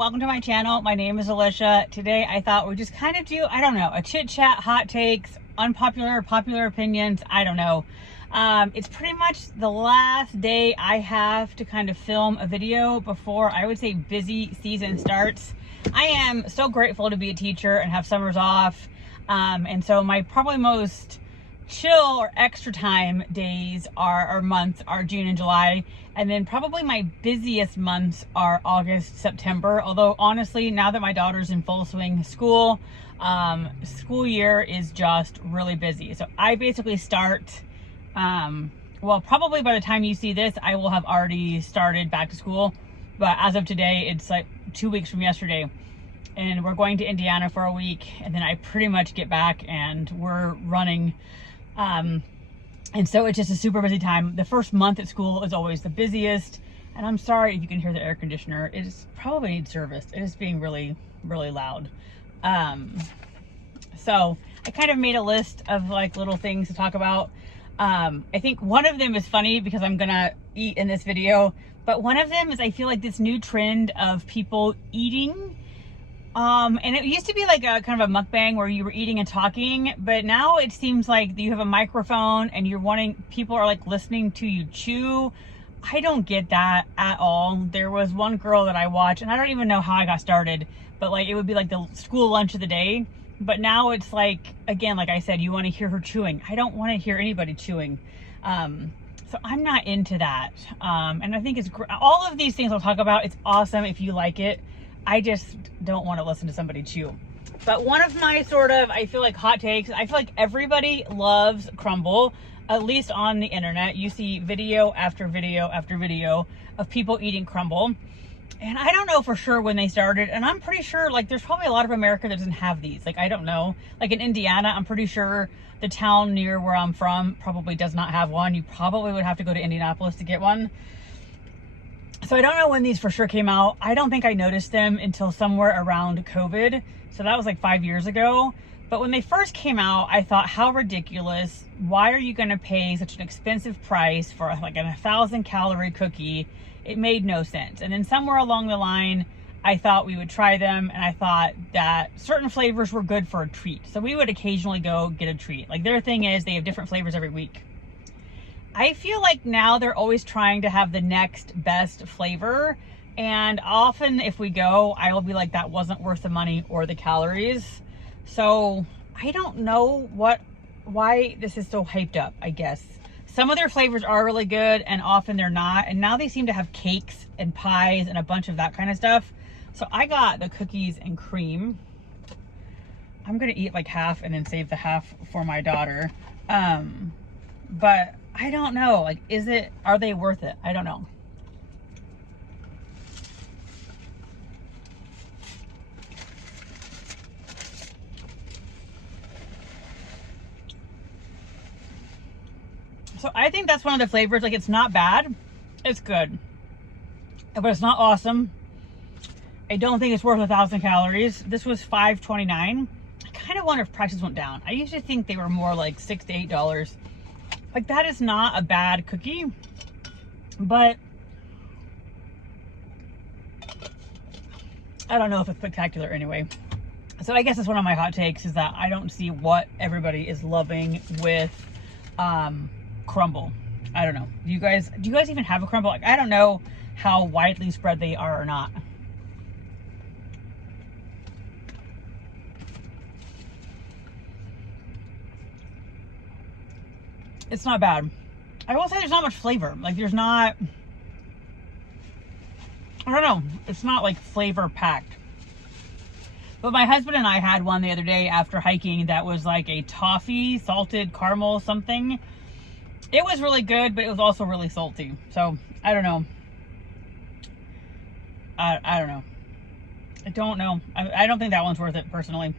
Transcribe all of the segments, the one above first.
welcome to my channel. My name is Alicia. Today I thought we'd just kind of do, I don't know, a chit chat, hot takes, unpopular, popular opinions, I don't know. It's pretty much the last day I have to kind of film a video before, I would say, busy season starts. I am so grateful to be a teacher and have summers off. And so my probably most chill or extra time days or months are June and July. And then probably my busiest months are August, September. Although honestly, now that my daughter's in full swing school year is just really busy. So I basically start, well, probably by the time you see this, I will have already started back to school. But as of today, it's like 2 weeks from yesterday. And we're going to Indiana for a week. And then I pretty much get back and we're running. And so it's just a super busy time. The first month at school is always the busiest. And I'm sorry if you can hear the air conditioner. It is probably needs service. It is being really, really loud. So I kind of made a list of like little things to talk about. I think one of them is funny because I'm gonna eat in this video, but one of them is I feel like this new trend of people eating. And it used to be like a kind of a mukbang where you were eating and talking, but now it seems like you have a microphone and people are like listening to you chew. I don't get that at all. There was one girl that I watched, and I don't even know how I got started, but like it would be like the school lunch of the day. But now it's like, again, like I said, you want to hear her chewing. I don't want to hear anybody chewing. So I'm not into that. And I think it's all of these things I'll talk about. It's awesome if you like it. I just don't want to listen to somebody chew. But one of my sort of, I feel like hot takes, I feel like everybody loves crumble, at least on the internet. You see video after video after video of people eating crumble. And I don't know for sure when they started. And I'm pretty sure like there's probably a lot of America that doesn't have these. Like, I don't know. Like in Indiana, I'm pretty sure the town near where I'm from probably does not have one. You probably would have to go to Indianapolis to get one. So I don't know when these for sure came out. I don't think I noticed them until somewhere around COVID. So that was like 5 years ago. But when they first came out, I thought, how ridiculous. Why are you going to pay such an expensive price for like a 1,000-calorie cookie? It made no sense. And then somewhere along the line, I thought we would try them. And I thought that certain flavors were good for a treat. So we would occasionally go get a treat. Like their thing is they have different flavors every week. I feel like now they're always trying to have the next best flavor. And often if we go, I will be like, that wasn't worth the money or the calories. So I don't know why this is so hyped up, I guess. Some of their flavors are really good and often they're not. And now they seem to have cakes and pies and a bunch of that kind of stuff. So I got the cookies and cream. I'm going to eat like half and then save the half for my daughter. But I don't know, like, are they worth it? I don't know. So I think that's one of the flavors. Like, it's not bad. It's good. But it's not awesome. I don't think it's worth 1,000 calories. This was $5.29. I kind of wonder if prices went down. I used to think they were more like $6 to $8. Like, that is not a bad cookie, but I don't know if it's spectacular anyway. So I guess that's one of my hot takes, is that I don't see what everybody is loving with crumble. I don't know. Do you guys even have a crumble? Like, I don't know how widely spread they are or not. It's not bad. I will say there's not much flavor. Like there's not, I don't know. It's not like flavor packed. But my husband and I had one the other day after hiking that was like a toffee, salted caramel something. It was really good, but it was also really salty. So I don't know. I don't know. I don't know. I don't think that one's worth it personally.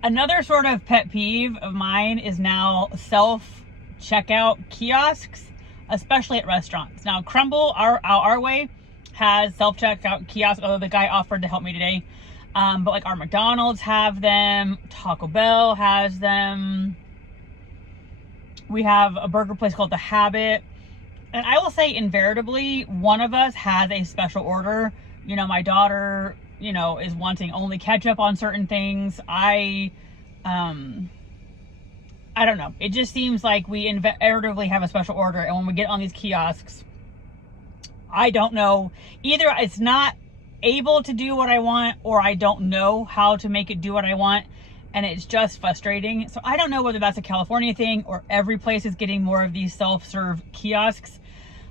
Another sort of pet peeve of mine is now self-checkout kiosks, especially at restaurants. Now, Crumble, our way, has self-checkout kiosks, although the guy offered to help me today. But like our McDonald's have them, Taco Bell has them. We have a burger place called The Habit. And I will say invariably, one of us has a special order You know, my daughter, you know, is wanting only ketchup on certain things. I don't know. It just seems like we invariably have a special order, and when we get on these kiosks, I don't know. Either it's not able to do what I want, or I don't know how to make it do what I want, and it's just frustrating. So I don't know whether that's a California thing or every place is getting more of these self-serve kiosks.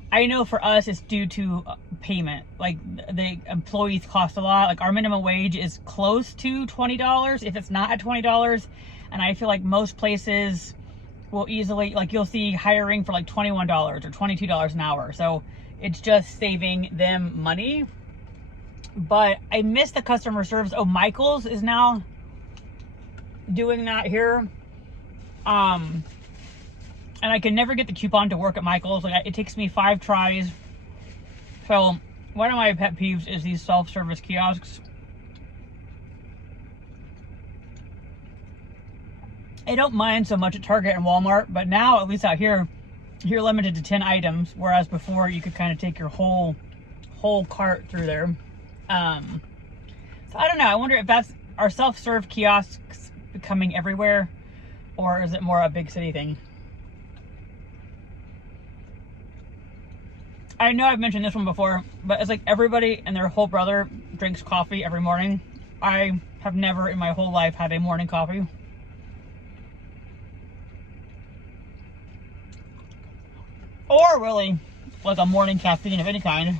I know for us it's due to payment. Like, the employees cost a lot. Like, our minimum wage is close to $20 if it's not at $20. And I feel like most places will easily, like, you'll see hiring for like $21 or $22 an hour. So it's just saving them money. But I miss the customer service. Oh, Michael's is now doing that here. And I can never get the coupon to work at Michael's. Like, it takes me 5 tries. So one of my pet peeves is these self-service kiosks. I don't mind so much at Target and Walmart, but now, at least out here, you're limited to 10 items, whereas before you could kind of take your whole cart through there. So I don't know. I wonder if that's, are self-serve kiosks becoming everywhere, or is it more a big city thing? I know I've mentioned this one before, but it's like everybody and their whole brother drinks coffee every morning. I have never in my whole life had a morning coffee. Or really, like a morning caffeine of any kind.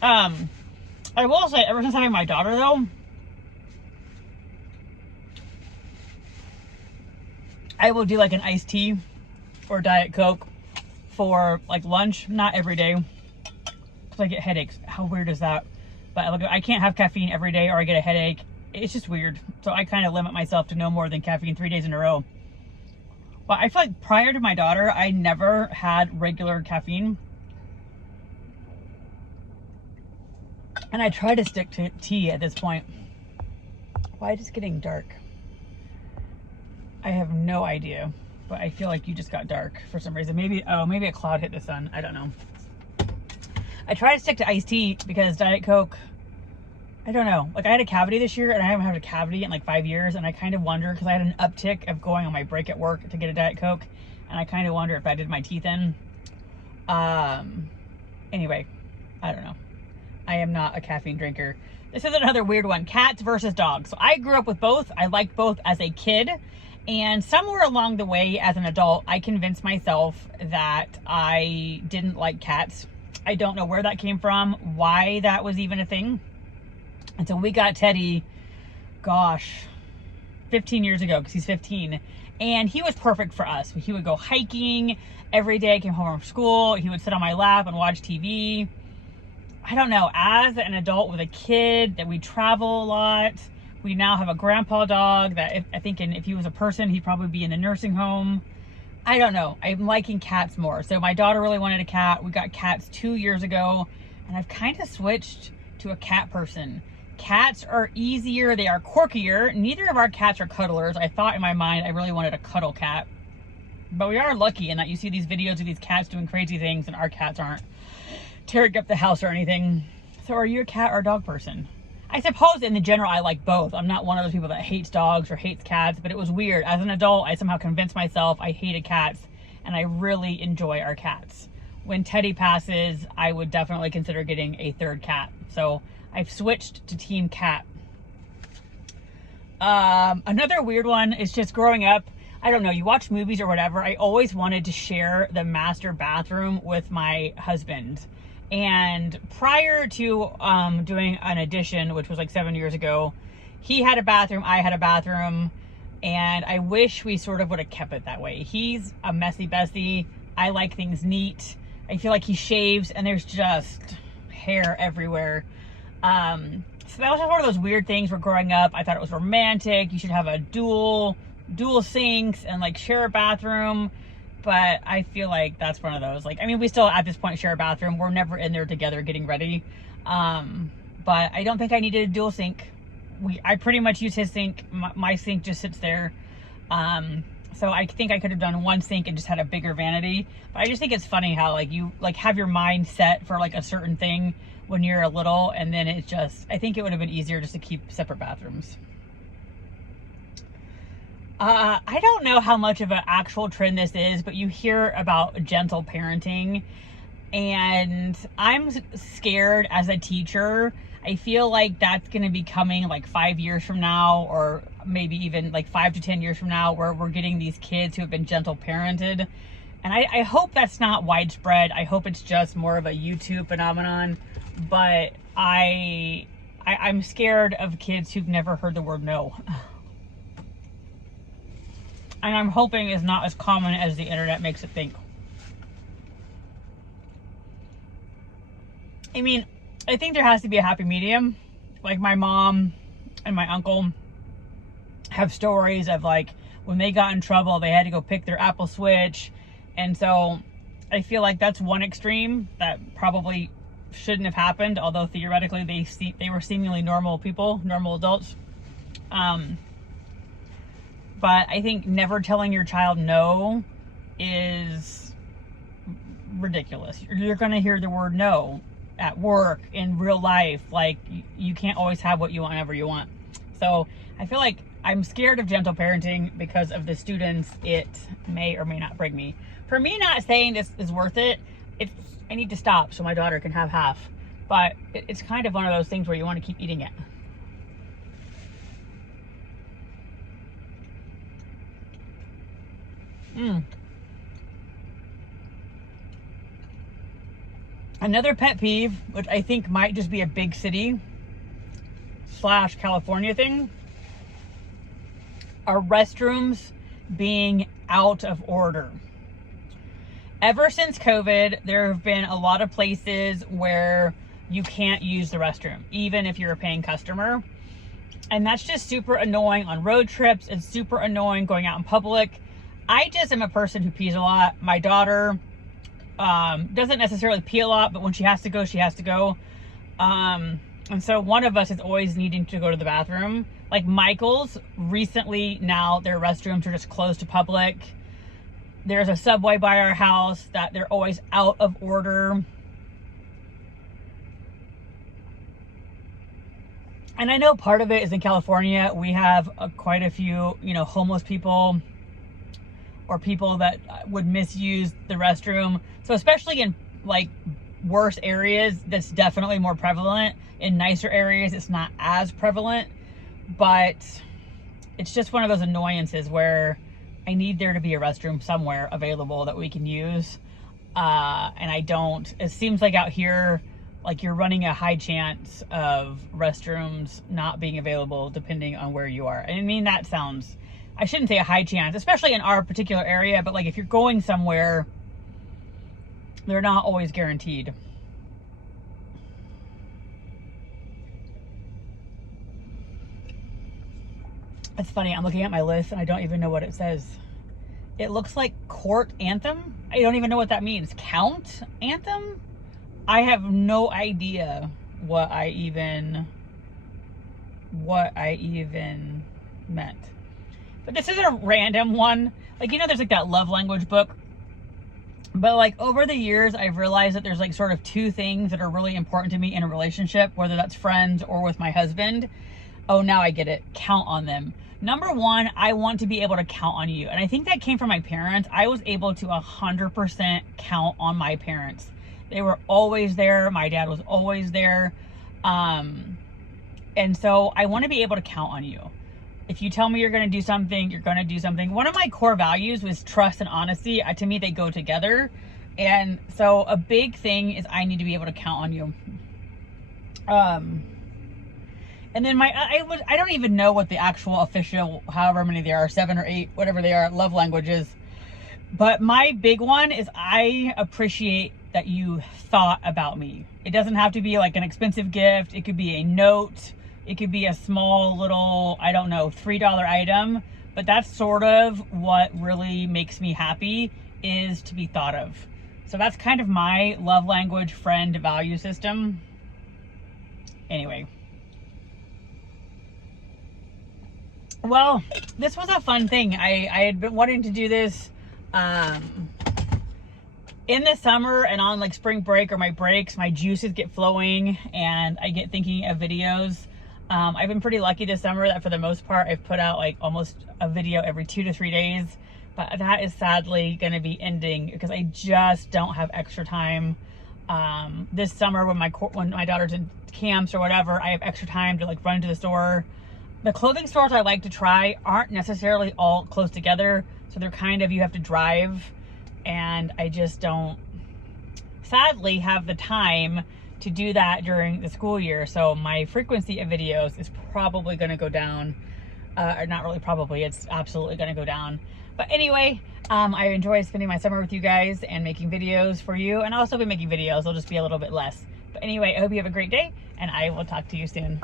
I will say, ever since having my daughter though, I will do like an iced tea or Diet Coke for like lunch, not every day, because I get headaches. How weird is that? But I can't have caffeine every day or I get a headache. It's just weird. So I kind of limit myself to no more than caffeine 3 days in a row. But I feel like prior to my daughter, I never had regular caffeine. And I try to stick to tea at this point. Why is it getting dark? I have no idea. But I feel like you just got dark for some reason. Maybe, oh, maybe a cloud hit the sun. I don't know. I try to stick to iced tea because Diet Coke, I don't know. Like, I had a cavity this year and I haven't had a cavity in like 5 years. And I kind of wonder, because I had an uptick of going on my break at work to get a Diet Coke. And I kind of wonder if I did my teeth in. Anyway, I don't know. I am not a caffeine drinker. This is another weird one. Cats versus dogs. So I grew up with both. I liked both as a kid. And somewhere along the way as an adult, I convinced myself that I didn't like cats. I don't know where that came from, why that was even a thing. Until we got Teddy, gosh, 15 years ago, because he's 15. And he was perfect for us. He would go hiking every day. I came home from school. He would sit on my lap and watch TV. I don't know, as an adult with a kid, that we travel a lot. We now have a grandpa dog that I think if he was a person, he'd probably be in the nursing home. I don't know. I'm liking cats more. So my daughter really wanted a cat. We got cats 2 years ago, and I've kind of switched to a cat person. Cats are easier. They are quirkier. Neither of our cats are cuddlers. I thought in my mind I really wanted a cuddle cat. But we are lucky in that you see these videos of these cats doing crazy things and our cats aren't tearing up the house or anything. So are you a cat or a dog person? I suppose in the general I like both. I'm not one of those people that hates dogs or hates cats, but it was weird. As an adult, I somehow convinced myself I hated cats, and I really enjoy our cats. When Teddy passes, I would definitely consider getting a third cat. So I've switched to team cat. Another weird one is just growing up. I don't know, you watch movies or whatever. I always wanted to share the master bathroom with my husband. And prior to doing an addition, which was like 7 years ago, he had a bathroom, I had a bathroom, and I wish we sort of would have kept it that way. He's a messy bestie. I like things neat. I feel like he shaves and there's just hair everywhere. So that was just one of those weird things where growing up, I thought it was romantic. You should have a dual sinks and like share a bathroom. But I feel like that's one of those, like, I mean, we still at this point share a bathroom. We're never in there together getting ready. But I don't think I needed a dual sink. I pretty much use his sink. My sink just sits there. So I think I could have done one sink and just had a bigger vanity. But I just think it's funny how like you like have your mind set for like a certain thing when you're a little, and then it just, I think it would have been easier just to keep separate bathrooms. I don't know how much of an actual trend this is, but you hear about gentle parenting, and I'm scared as a teacher. I feel like that's going to be coming like 5 years from now, or maybe even like 5 to 10 years from now, where we're getting these kids who have been gentle parented. And I hope that's not widespread. I hope it's just more of a YouTube phenomenon. But I'm scared of kids who've never heard the word no. And I'm hoping it's not as common as the internet makes it think. I mean, I think there has to be a happy medium. Like my mom and my uncle have stories of like when they got in trouble, they had to go pick their Apple Switch. And so I feel like that's one extreme that probably shouldn't have happened, although theoretically they were seemingly normal people, normal adults. But I think never telling your child no is ridiculous. You're going to hear the word no at work, in real life. Like you can't always have what you want whenever you want. So I feel like I'm scared of gentle parenting because of the students it may or may not bring me. For me, not saying this is worth it, I need to stop so my daughter can have half. But it's kind of one of those things where you want to keep eating it. Another pet peeve, which I think might just be a big city / California thing, are restrooms being out of order. Ever since COVID, there have been a lot of places where you can't use the restroom, even if you're a paying customer. And that's just super annoying on road trips. It's super annoying going out in public. I just am a person who pees a lot. My daughter doesn't necessarily pee a lot, but when she has to go, she has to go. And so one of us is always needing to go to the bathroom. Like Michael's, recently now their restrooms are just closed to public. There's a Subway by our house that they're always out of order. And I know part of it is in California. We have quite a few, homeless people or people that would misuse the restroom. So especially in like worse areas, that's definitely more prevalent. In nicer areas, it's not as prevalent, but it's just one of those annoyances where I need there to be a restroom somewhere available that we can use. And I don't. It seems like out here, like you're running a high chance of restrooms not being available depending on where you are. I mean, that sounds, I shouldn't say a high chance, especially in our particular area, but like if you're going somewhere, they're not always guaranteed. It's funny, I'm looking at my list and I don't even know what it says. It looks like court anthem. I don't even know what that means. Count anthem? I have no idea what I even meant. But this is a random one. Like, there's like that love language book. But like over the years, I've realized that there's like sort of two things that are really important to me in a relationship, whether that's friends or with my husband. Oh, now I get it. Count on them. Number one, I want to be able to count on you. And I think that came from my parents. I was able to 100% count on my parents. They were always there. My dad was always there. And so I want to be able to count on you. If you tell me you're going to do something, you're going to do something. One of my core values was trust and honesty. To me, they go together. And so a big thing is I need to be able to count on you. And then I don't even know what the actual official, however many there are, 7 or 8, whatever they are, love languages. But my big one is I appreciate that you thought about me. It doesn't have to be like an expensive gift. It could be a note. It could be a small little, I don't know, $3 item. But that's sort of what really makes me happy, is to be thought of. So that's kind of my love language friend value system. Anyway. Well, this was a fun thing. I had been wanting to do this in the summer, and on like spring break or my breaks, my juices get flowing and I get thinking of videos. I've been pretty lucky this summer that for the most part I've put out like almost a video every 2 to 3 days, but that is sadly going to be ending because I just don't have extra time. This summer when my daughter's in camps or whatever, I have extra time to like run to the store. The clothing stores I like to try aren't necessarily all close together, so they're kind of, you have to drive, and I just don't sadly have the time to do that during the school year. So my frequency of videos is probably going to go down, or not really probably, it's absolutely going to go down. But anyway, I enjoy spending my summer with you guys and making videos for you, and I'll still be making videos, they'll just be a little bit less. But anyway, I hope you have a great day, and I will talk to you soon.